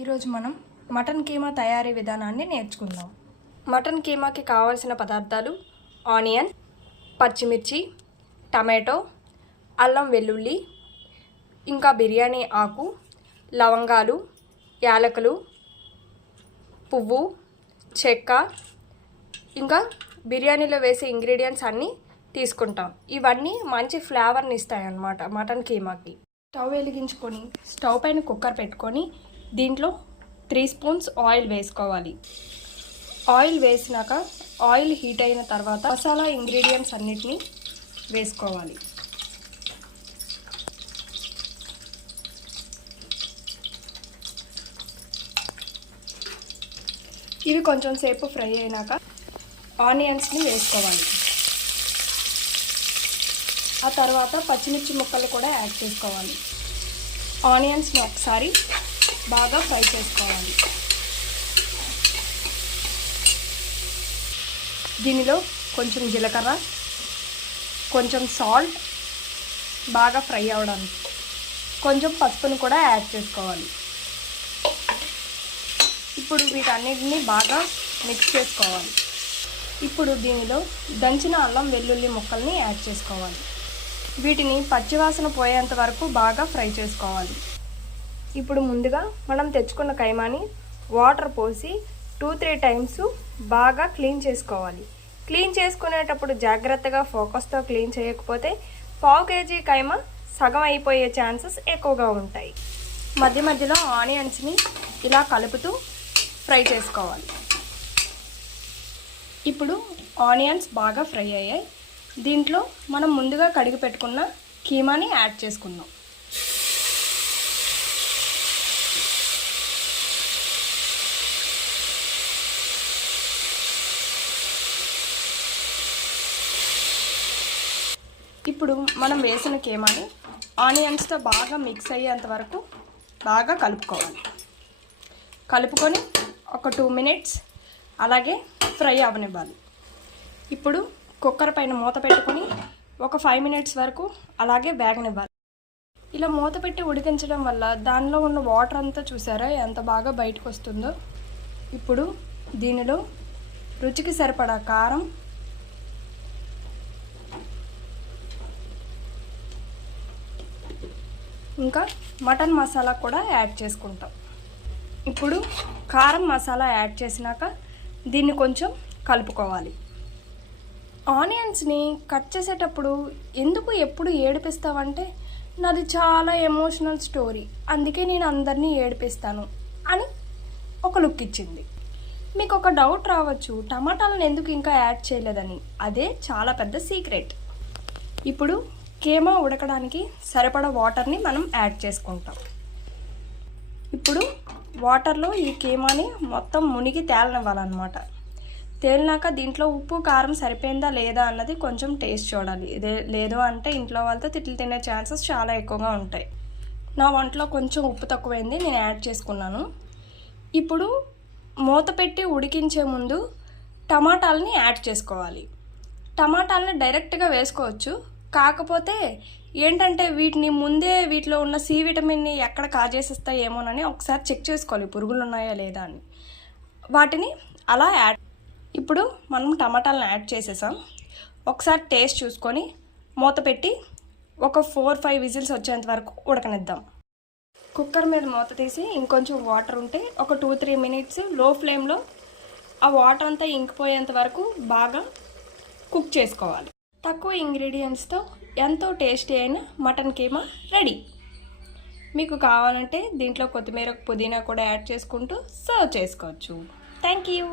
ఈరోజు మనం మటన్ కీమా తయారీ విధానాన్ని నేర్చుకుందాం. మటన్ కీమాకి కావాల్సిన పదార్థాలు: ఆనియన్, పచ్చిమిర్చి, టమాటో, అల్లం వెల్లుల్లి, ఇంకా బిర్యానీ ఆకు, లవంగాలు, యాలకులు, పువ్వు, చెక్క, ఇంకా బిర్యానీలో వేసే ఇంగ్రీడియంట్స్ అన్నీ తీసుకుంటాం. ఇవన్నీ మంచి ఫ్లేవర్ని ఇస్తాయన్నమాట మటన్ కీమాకి. స్టవ్ వెలిగించుకొని స్టవ్ పైన కుక్కర్ పెట్టుకొని దీంట్లో 3 స్పూన్స్ ఆయిల్ వేసుకోవాలి. ఆయిల్ వేసినాక ఆయిల్ హీట్ అయిన తర్వాత మసాలా ఇంగ్రీడియంట్స్ అన్నిటినీ వేసుకోవాలి. ఇవి కొంచెం సేపు ఫ్రై అయినాక ఆనియన్స్ని వేసుకోవాలి. ఆ తర్వాత పచ్చిమిర్చి ముక్కలు కూడా యాడ్ చేసుకోవాలి. ఆనియన్స్ని ఒకసారి బాగా ఫ్రై చేసుకోవాలి. దీనిలో కొంచెం జీలకర్ర, కొంచెం సాల్ట్, బాగా ఫ్రై అవ్వడానికి కొంచెం పసుపును కూడా యాడ్ చేసుకోవాలి. ఇప్పుడు వీటన్నిటిని బాగా మిక్స్ చేసుకోవాలి. ఇప్పుడు దీనిలో దంచిన అల్లం వెల్లుల్లి ముక్కల్ని యాడ్ చేసుకోవాలి. వీటిని పచ్చివాసన పోయేంత వరకు బాగా ఫ్రై చేసుకోవాలి. ఇప్పుడు ముందుగా మనం తెచ్చుకున్న కైమాని వాటర్ పోసి 2-3 టైమ్స్ బాగా క్లీన్ చేసుకోవాలి. క్లీన్ చేసుకునేటప్పుడు జాగ్రత్తగా ఫోకస్తో క్లీన్ చేయకపోతే 1/2 kg కైమా సగం అయిపోయే ఛాన్సెస్ ఎక్కువగా ఉంటాయి. మధ్య మధ్యలో ఆనియన్స్ని ఇలా కలుపుతూ ఫ్రై చేసుకోవాలి. ఇప్పుడు ఆనియన్స్ బాగా ఫ్రై అయ్యాయి. దీంట్లో మనం ముందుగా కడిగి పెట్టుకున్న కీమాని యాడ్ చేసుకుందాం. ఇప్పుడు మనం వేసిన కీమాని ఆనియన్స్తో బాగా మిక్స్ అయ్యేంత వరకు బాగా కలుపుకోవాలి. కలుపుకొని ఒక 2 మినిట్స్ అలాగే ఫ్రై అవ్వనివ్వాలి. ఇప్పుడు కుక్కర్ పైన మూత పెట్టుకొని ఒక 5 మినిట్స్ వరకు అలాగే వేగనివ్వాలి. ఇలా మూత పెట్టి ఉడికించడం వల్ల దానిలో ఉన్న వాటర్ అంతా చూసారా ఎంత బాగా బయటకు వస్తుందో. ఇప్పుడు దీనిలో రుచికి సరిపడా కారం, ఇంకా మటన్ మసాలా కూడా యాడ్ చేసుకుంటాం. ఇప్పుడు కారం మసాలా యాడ్ చేసినాక దీన్ని కొంచెం కలుపుకోవాలి. ఆనియన్స్ని కట్ చేసేటప్పుడు ఎందుకు ఎప్పుడు ఏడిపిస్తావంటే నాది చాలా ఎమోషనల్ స్టోరీ, అందుకే నేను అందరినీ ఏడిపిస్తాను అని ఒక లుక్ ఇచ్చింది. మీకు ఒక డౌట్ రావచ్చు, టమాటాలను ఎందుకు ఇంకా యాడ్ చేయలేదని. అదే చాలా పెద్ద సీక్రెట్. ఇప్పుడు కీమా ఉడకడానికి సరిపడా వాటర్ని మనం యాడ్ చేసుకుంటాం. ఇప్పుడు వాటర్లో ఈ కీమాని మొత్తం మునిగి తేలనివ్వాలన్నమాట. తేలినాక దీంట్లో ఉప్పు కారం సరిపోయిందా లేదా అన్నది కొంచెం టేస్ట్ చూడాలి. లేదు అంటే ఇంట్లో వాళ్ళతో తిట్లు తినే ఛాన్సెస్ చాలా ఎక్కువగా ఉంటాయి. నా వంటలో కొంచెం ఉప్పు తక్కువైంది, నేను యాడ్ చేసుకున్నాను. ఇప్పుడు మూత పెట్టి ఉడికించే ముందు టమాటాలని యాడ్ చేసుకోవాలి. టమాటాలని డైరెక్ట్గా వేసుకోవచ్చు, కాకపోతే ఏంటంటే వీటిని ముందే వీటిలో ఉన్న సి విటమిన్ని ఎక్కడ కాజేసిస్తాయి ఏమోనని ఒకసారి చెక్ చేసుకోవాలి, పురుగులు ఉన్నాయా లేదా అని. వాటిని అలా యాడ్. ఇప్పుడు మనం టమాటాలను యాడ్ చేసేసాం. ఒకసారి టేస్ట్ చూసుకొని మూత పెట్టి ఒక 4-5 విజిల్స్ వచ్చేంత వరకు ఉడకనిద్దాం. కుక్కర్ మీద మూత తీసి ఇంకొంచెం వాటర్ ఉంటే ఒక 2-3 మినిట్స్ లో ఫ్లేమ్లో ఆ వాటర్ అంతా ఇంకిపోయేంత వరకు బాగా కుక్ చేసుకోవాలి. తక్కువ ఇంగ్రీడియంట్స్తో ఎంతో టేస్టీ అయిన మటన్ కీమా రెడీ. మీకు కావాలంటే దీంట్లో కొత్తిమీర, పుదీనా కూడా యాడ్ చేసుకుంటూ సర్వ్ చేసుకోవచ్చు. Thank you.